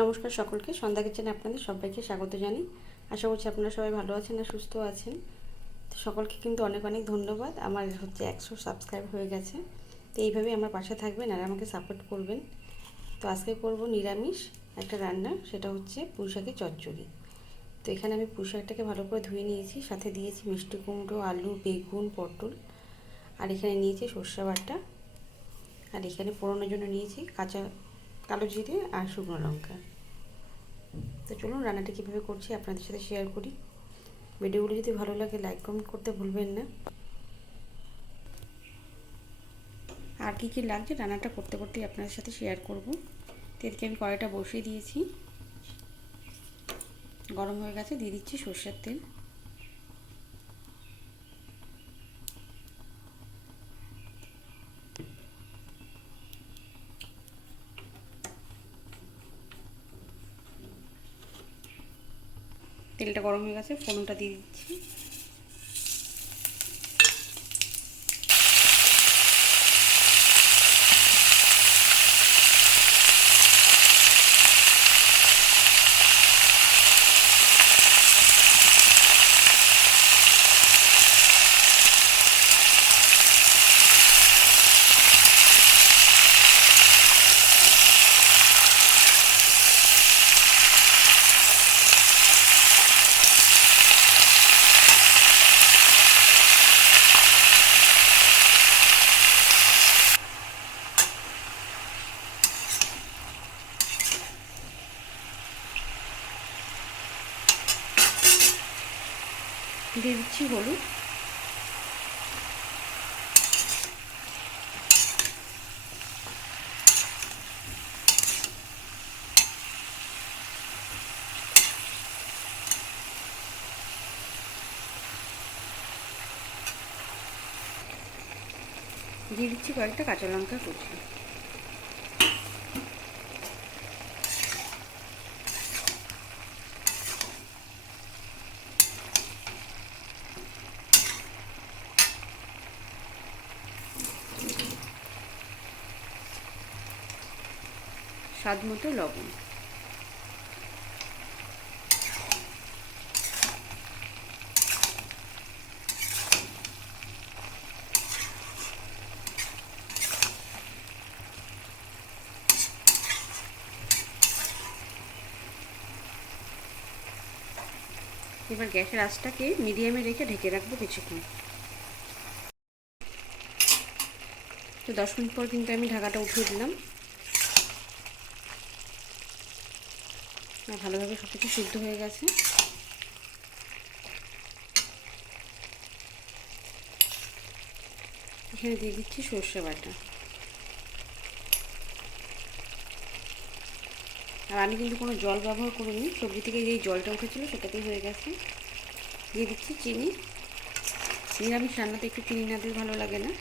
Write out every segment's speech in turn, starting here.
নমস্কার সকলকে, সন্ধ্যা কিচেনে আপনাদের সবাইকে স্বাগত জানাই। আশা করছি আপনারা সবাই ভালো আছেন আর সুস্থ আছেন। তো সকলকে কিন্তু অনেক অনেক ধন্যবাদ। আমার 100 সাবস্ক্রাইব হয়ে গেছে। তো এইভাবেই আমার পাশে থাকবেন আর আমাকে সাপোর্ট করবেন। তো আজকে করব নিরামিষ একটা রান্না, সেটা হচ্ছে পুঁই শাকের চচ্চড়ি। তো এখানে আমি পুঁই শাকটাকে ভালো করে ধুয়ে নিয়েছি, সাথে দিয়েছি মিষ্টি কুমড়ো, আলু, বেগুন, পটল, আর এখানে নিয়েছি সর্ষে বাটা, আর এখানে ফোড়নের জন্য নিয়েছি কালো জিরে আর শুকনো লঙ্কা। তো চলুন রান্নাটা কীভাবে করছি আপনাদের সাথে শেয়ার করি। ভিডিওগুলো যদি ভালো লাগে লাইক কমেন্ট করতে ভুলবেন না। আর কী কী লাগছে রান্নাটা করতে করতেই আপনাদের সাথে শেয়ার করব। তো এদিকে আমি কড়াইটা বসিয়ে দিয়েছি, গরম হয়ে গেছে, দিয়ে দিচ্ছি সর্ষের তেল। তেলটা গরম হয়ে গেছে, ফোড়নটা দিয়ে দিচ্ছি। দিয়ে দিচ্ছি হলুদ, দিয়ে দিচ্ছি কয়েকটা কাঁচা লঙ্কা কুচি। স্বাদ মতো লবণ। এবার গ্যাসের আঁচটাকে মিডিয়ামে রেখে ঢেকে রাখবো কিছুক্ষণ। তো 10 মিনিট পর কিন্তু আমি ঢাকাটা উঠিয়ে দিলাম। ভালোভাবে সব কিছু সিদ্ধ হয়ে গেছে। এখানে দিয়ে দিচ্ছি সর্ষে বাটা। আর আমি কিন্তু কোনো জল ব্যবহার করিনি, সবজি থেকে যেই জলটা উঠেছিল সেটাতেই হয়ে গেছে। দিয়ে দিচ্ছি চিনি। নিরামিষ রান্নাতে একটু চিনি না দিলে ভালো লাগে না।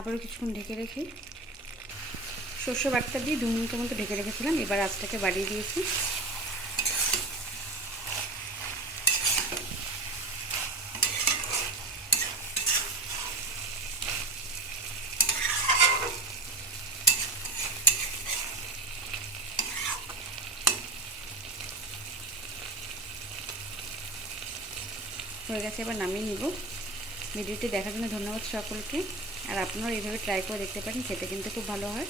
আবারও কিছুক্ষণ ঢেকে রেখে সর্ষে বাটাটা দিয়ে 2 মিনিটের মতো ঢেকে রেখেছিলাম। এবার আঁচটাকে বাড়িয়ে দিয়েছি। হয়ে গেছে, এবার নামিয়ে নিব। ভিডিওটি দেখার জন্য ধন্যবাদ সকলকে। আর আপনারা এইভাবে ট্রাই করে দেখতে পারেন, খেতে কিন্তু খুব ভালো হয়।